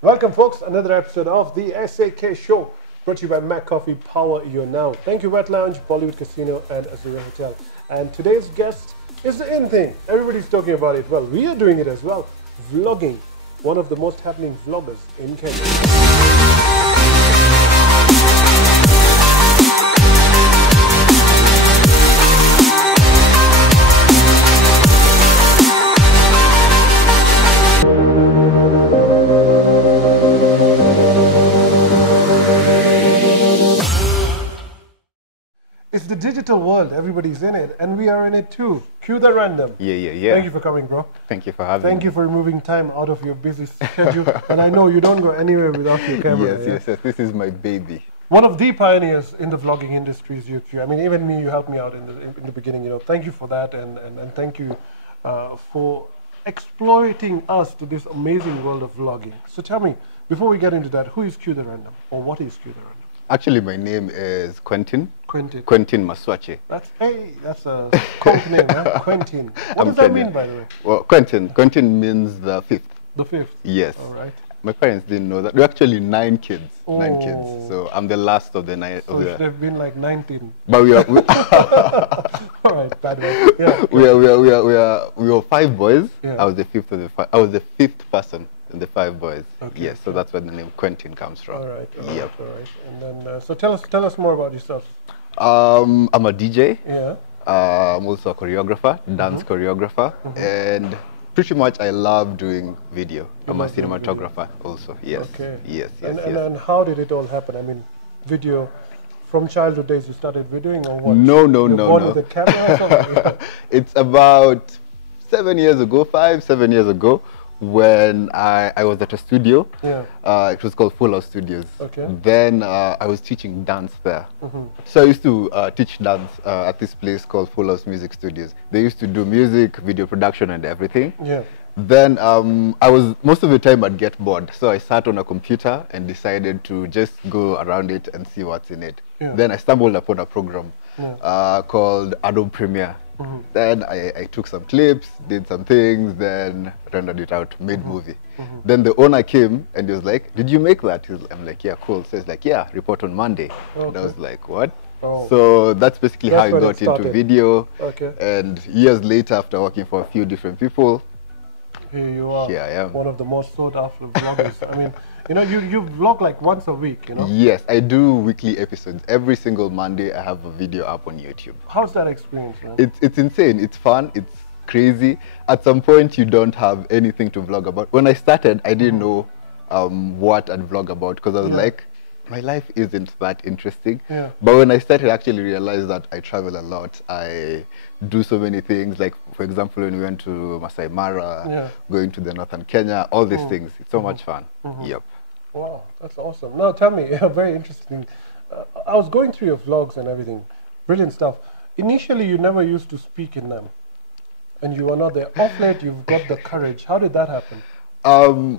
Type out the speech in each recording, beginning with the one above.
Welcome, folks. Another episode of the SAK Show, brought to you by MacCoffee. Power your now. Thank you, Wet Lounge, Bollywood Casino, and Azura Hotel. And today's guest is the in thing. Everybody's talking about it. Well, we are doing it as well. Vlogging. One of the most happening vloggers in Kenya. It's the digital world. Everybody's in it, and we are in it too. Cue the random. Yeah. Thank you for coming, bro. Thank you for having me. Thank you for removing time out of your busy schedule. And I know you don't go anywhere without your camera. Yes. This is my baby. One of the pioneers in the vlogging industry is you. I mean, even me, you helped me out in the beginning. You know, thank you for that, and thank you for exploiting us to this amazing world of vlogging. So tell me, before we get into that, who is Cue the Random, or what is Cue the Random? Actually, my name is Quentin. Quentin Maswache. That's a code name, huh? Quentin. What does that mean, by the way? Well, Quentin means the fifth. The fifth. Yes. All right. My parents didn't know that. We're actually 9 kids. Oh. 9 kids. So I'm the last of the 9. So it should have been like 19. But we are. All right, bad one. Yeah. We were 5 boys. Yeah. I was the fifth of the 5. I was the 5th person in the 5 boys. Okay. Yes. So that's where the name Quentin comes from. All right. Yep. All right. And then, so tell us more about yourself. I'm a DJ. Yeah. I'm also a choreographer, dance choreographer, and pretty much I love doing video. I'm a cinematographer also. Yes. Okay. Yes. And how did it all happen? I mean, video. From childhood days, you started videoing, or what? No. With the camera. It's about 7 years ago, 7 years ago, when I was at a studio. Yeah. It was called Full House Studios. Okay. Then I was teaching dance there. So I used to teach dance at this place called Full House Music Studios. They used to do music, video production, and everything. Yeah. Then most of the time I'd get bored. So I sat on a computer and decided to just go around it and see what's in it. Yeah. Then I stumbled upon a program called Adobe Premiere. Then I took some clips, did some things, then rendered it out, made movie. Then the owner came and he was like, "Did you make that?" I'm like, "Yeah, cool." So he's like, "Yeah, report on Monday." And I was like, "What?" Oh. So that's basically how I when it got into started. video. Okay. And years later, after working for a few different people, Here you are. Here I am. One of the most sought after vloggers. I mean, you know, you vlog like once a week, you know? yes, I do weekly episodes. Every single Monday, I have a video up on YouTube. How's that experience, man? It's insane. It's fun. It's crazy. At some point, you don't have anything to vlog about. When I started, I didn't know what I'd vlog about because I was like, my life isn't that interesting. Yeah. But when I started, I actually realized that I travel a lot. I do so many things. Like, for example, when we went to Masai Mara, going to the northern Kenya, all these things. It's so much fun. Yep. Wow, that's awesome. Now tell me, very interesting. I was going through your vlogs and everything. Brilliant stuff. Initially, you never used to speak in them. And you were not there. Off late, you've got the courage. How did that happen?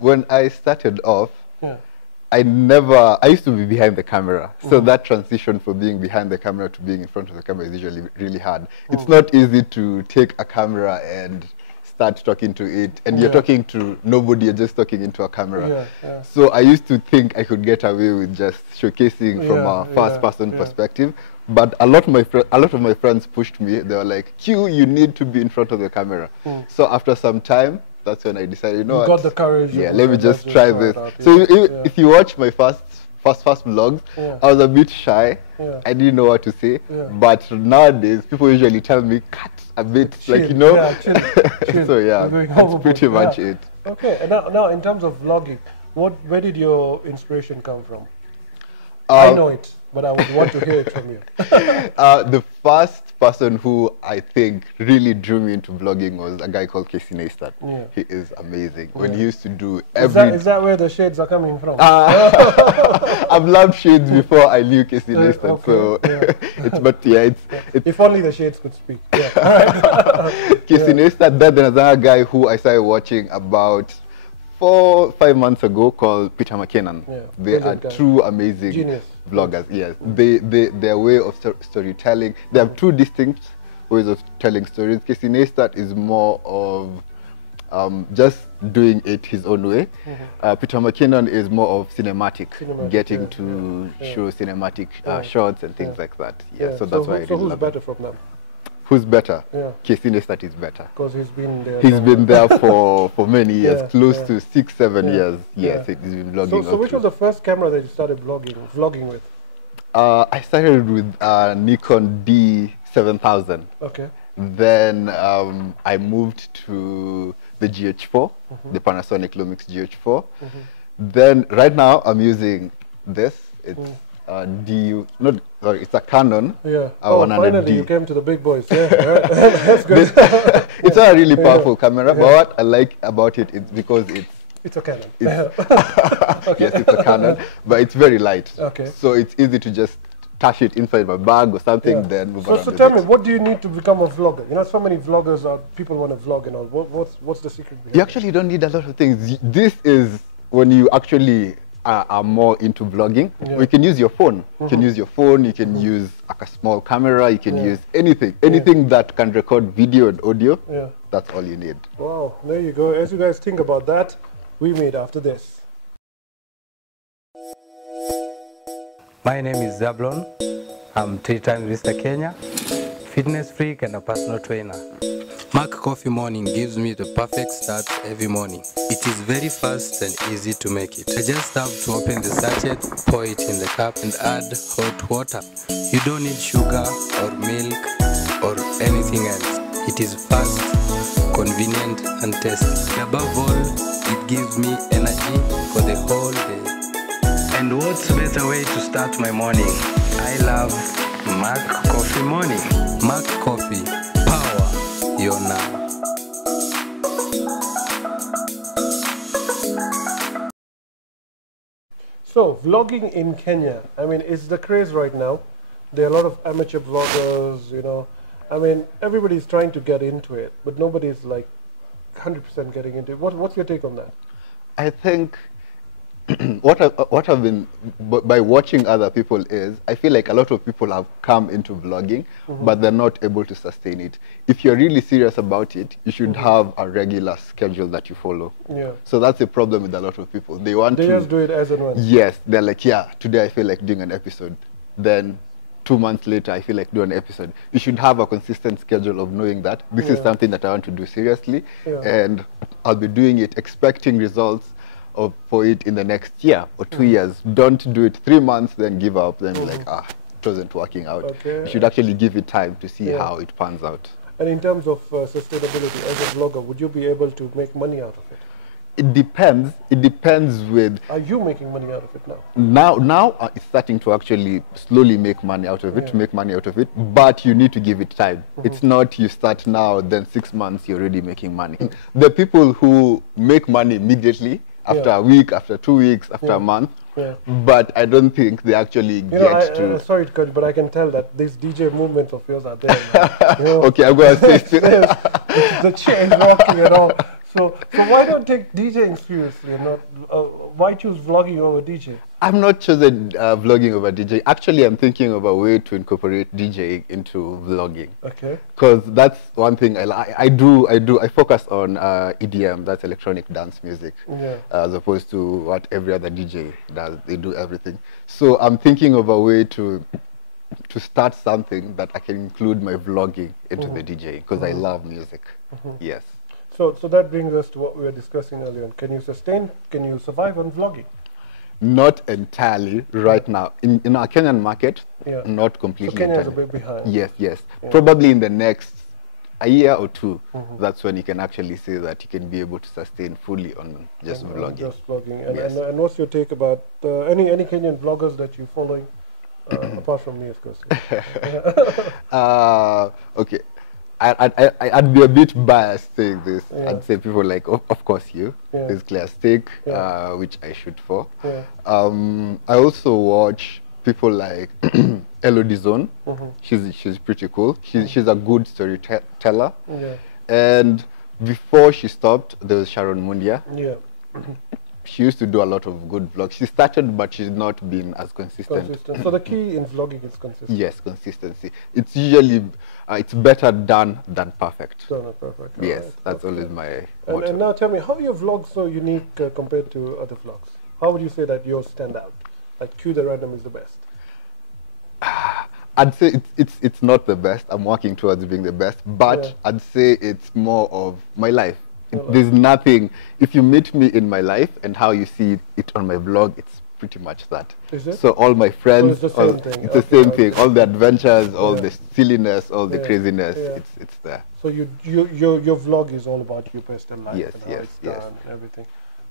When I started off, Yeah. I used to be behind the camera. So that transition from being behind the camera to being in front of the camera is usually really hard. It's not easy to take a camera and start talking to it. And you're talking to nobody, you're just talking into a camera. Yeah. So I used to think I could get away with just showcasing from a first-person perspective. But a lot of my friends pushed me. They were like, "Q, you need to be in front of the camera." So after some time, that's when I decided, you know what? Got the courage. Yeah, let me just try this. So if you watch my first vlogs, I was a bit shy. Yeah. I didn't know what to say. Yeah. But nowadays, people usually tell me, cut a bit, Chill. like, you know. Yeah, chill. So yeah, that's pretty much it. Okay, and now in terms of vlogging, where did your inspiration come from? I know it, but I would want to hear it from you. The first person who I think really drew me into vlogging was a guy called Neistat. Yeah. He is amazing. When he used to do every... Is that where the shades are coming from? I've loved shades before I knew Neistat, okay, it's if only the shades could speak. Yeah. All right. Neistat. Then there's another guy who I started watching about 4-5 months ago called Peter McKinnon. Yeah, they are two amazing genius vloggers. Yes, their way of storytelling. They have two distinct ways of telling stories. Neistat is more of just doing it his own way. Peter McKinnon is more of cinematic getting to show cinematic shots and things like that. Yeah, so that's why I really who's love better it. from them? Who's better? Yeah. Neistat is better. Because he's been there. He's been there for many years, close to 6-7 years. Yes, he's been vlogging. So which was the first camera that you started vlogging with? I started with Nikon D7000. Okay. Then I moved to the GH4, the Panasonic Lumix GH4. Then right now I'm using this. It's it's a Canon. Yeah. 100D. Finally you came to the big boys. Yeah, right. That's good. It's not a really powerful camera, but what I like about it is because it's a Canon. Yes, it's a Canon, but it's very light. Okay. So it's easy to just touch it inside my bag or something, then move on. So tell me, what do you need to become a vlogger? You know, so many vloggers people want to vlog and all. What's the secret behind You actually don't need a lot of things. This is when you actually are more into vlogging. You can use your phone. You can use your phone. You can use like a small camera. You can use anything that can record video and audio. Yeah. That's all you need. Wow, there you go. As you guys think about that, we meet after this. My name is Zablon. I'm 3-time Mr. Kenya, fitness freak and a personal trainer. MacCoffee morning gives me the perfect start every morning. It is very fast and easy to make it. I just have to open the sachet, pour it in the cup and add hot water. You don't need sugar or milk or anything else. It is fast, convenient and tasty. Above all, it gives me energy for the whole day. And what's a better way to start my morning? I love MacCoffee morning. MacCoffee, power your now. So, vlogging in Kenya, I mean, it's the craze right now. There are a lot of amateur vloggers, you know. I mean, everybody's trying to get into it, but nobody's like 100% getting into it. What's your take on that? I think what I've been by watching other people is I feel like a lot of people have come into vlogging, but they're not able to sustain it. If you're really serious about it, you should have a regular schedule that you follow. Yeah. So that's the problem with a lot of people. They just do it as and when. Yes, they're like, yeah, today I feel like doing an episode. Then 2 months later, I feel like doing an episode. You should have a consistent schedule of knowing that this is something that I want to do seriously, and I'll be doing it expecting results for it in the next year or 2 years. Don't do it 3 months, then give up, then be like, it wasn't working out. Okay. You should actually give it time to see how it pans out. And in terms of sustainability, as a vlogger, would you be able to make money out of it? It depends. It depends with... Are you making money out of it now? Now it's starting to actually slowly make money out of it, but you need to give it time. It's not you start now, then 6 months you're already making money. The people who make money immediately, after a week, after 2 weeks, after a month, but I don't think they actually get to... Sorry to cut, but I can tell that these DJ movements of yours are there. You know? Okay, I'm going to say the chain walking and all. So why don't take DJing seriously? You know? Why choose vlogging over DJ? I'm not choosing vlogging over DJ. Actually, I'm thinking of a way to incorporate DJing into vlogging. Okay. Because that's one thing I do. I focus on EDM, that's electronic dance music, as opposed to what every other DJ does. They do everything. So I'm thinking of a way to start something that I can include my vlogging into the DJing, because I love music. Yes. So that brings us to what we were discussing earlier. Can you survive on vlogging? Not entirely right now. In our Kenyan market, not completely. So Kenya is a bit behind. Yes. Yeah. Probably in the next a year or two, that's when you can actually say that you can be able to sustain fully on just vlogging. Just vlogging. And what's your take about any Kenyan vloggers that you're following, apart from me, of course? Okay. I'd be a bit biased saying this. I'd say people like, of course, you. There's Clear Stick, which I shoot for. I also watch people like Elodie Zone. She's pretty cool. She's a good storyteller. And before she stopped, there was Sharon Mundia. she used to do a lot of good vlogs. She started, but she's not been as consistent. So the key in vlogging is consistency. Yes, consistency. It's usually it's better done than perfect. Done perfect. Yes, right. that's always my And, motto. and now tell me, how are your vlogs so unique compared to other vlogs? How would you say that yours stand out? Like Q the Random is the best. I'd say it's not the best. I'm working towards being the best, but Yeah. I'd say it's more of my life. There's nothing. If you meet me in my life and how you see it on my vlog, it's pretty much that. Is it? So all my friends, So it's the same thing. it's the same thing. All the adventures, all the silliness, all the Yeah, craziness. yeah. It's there. So your vlog is all about your personal life Yes, and how yes, it's yes. done and everything.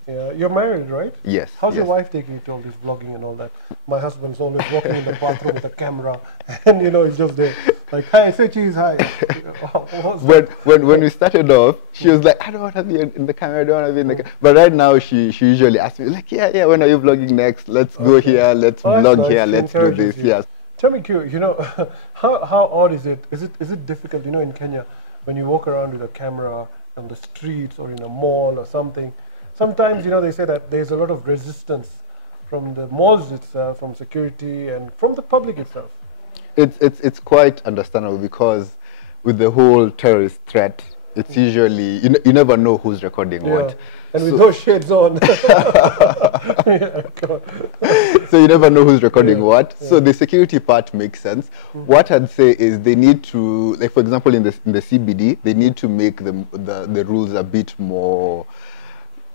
Yeah, you're married, right? Yes. How's your yes. wife taking you to all this vlogging and all that? My husband's always walking in the bathroom with a camera, and it's just there, like, "Hi, say cheese, hi." When we started off, she was like, "I don't want to be in the camera. I don't want to be in the camera." But right now, she usually asks me like, "Yeah, when are you vlogging next? Let's go here. Let's Oh, that's vlog nice. here. She Let's do encourages this." you. Yes. Tell me, Q, how odd is it? Is it difficult, in Kenya, when you walk around with a camera on the streets or in a mall or something? Sometimes, they say that there's a lot of resistance from the malls itself, from security, and from the public itself. It's quite understandable because with the whole terrorist threat, it's usually you never know who's recording what. And with those shades on. So you never know who's recording what. So the security part makes sense. What I'd say is they need to, like for example in the CBD, they need to make the rules a bit more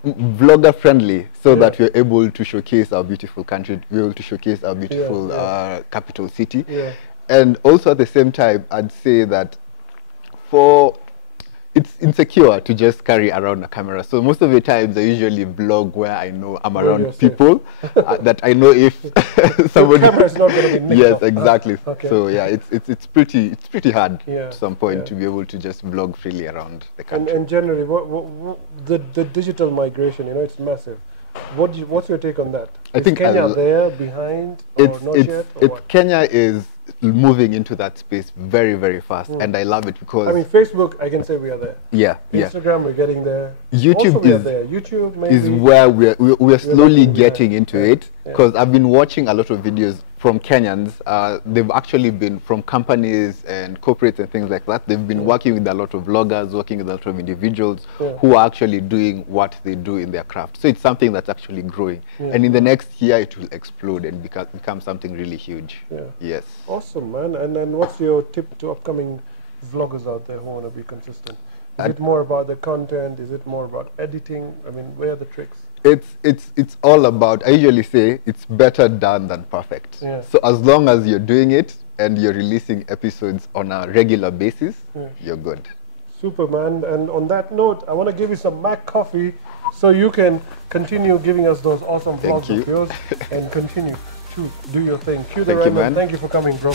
vlogger friendly so that we're able to showcase our beautiful country, we're able to showcase our beautiful capital city. And also at the same time, I'd say that it's insecure to just carry around a camera. So most of the times I usually vlog where I know I'm around people that I know if somebody. Your camera's not going to be nicked Yes, off. exactly. Okay. So yeah, it's pretty hard Yeah, to some point yeah. to be able to just vlog freely around the country. And generally, the digital migration, it's massive. What's your take on that? I think Kenya there behind or not yet? Or what? Kenya is moving into that space very, very fast, and I love it because I mean, Facebook, I can say we are there. yeah. Instagram, we're getting there. YouTube also we are there. YouTube, maybe. is where we're slowly getting into it, Yeah. because I've been watching a lot of videos from Kenyans. They've actually been from companies and corporates and things like that. They've been working with a lot of vloggers, working with a lot of individuals who are actually doing what they do in their craft. So it's something that's actually growing. And in the next year, it will explode and become something really huge. Yeah. Yes. Awesome, man. And then what's your tip to upcoming vloggers out there who want to be consistent? Is it more about the content? Is it more about editing? I mean, where are the tricks? It's all about, I usually say, it's better done than perfect. Yeah. So as long as you're doing it and you're releasing episodes on a regular basis, you're good. Super, man. And on that note, I want to give you some MacCoffee so you can continue giving us those awesome vlogs of yours and continue to do your thing. Cue the Thank you, random. man. Thank you for coming, bro.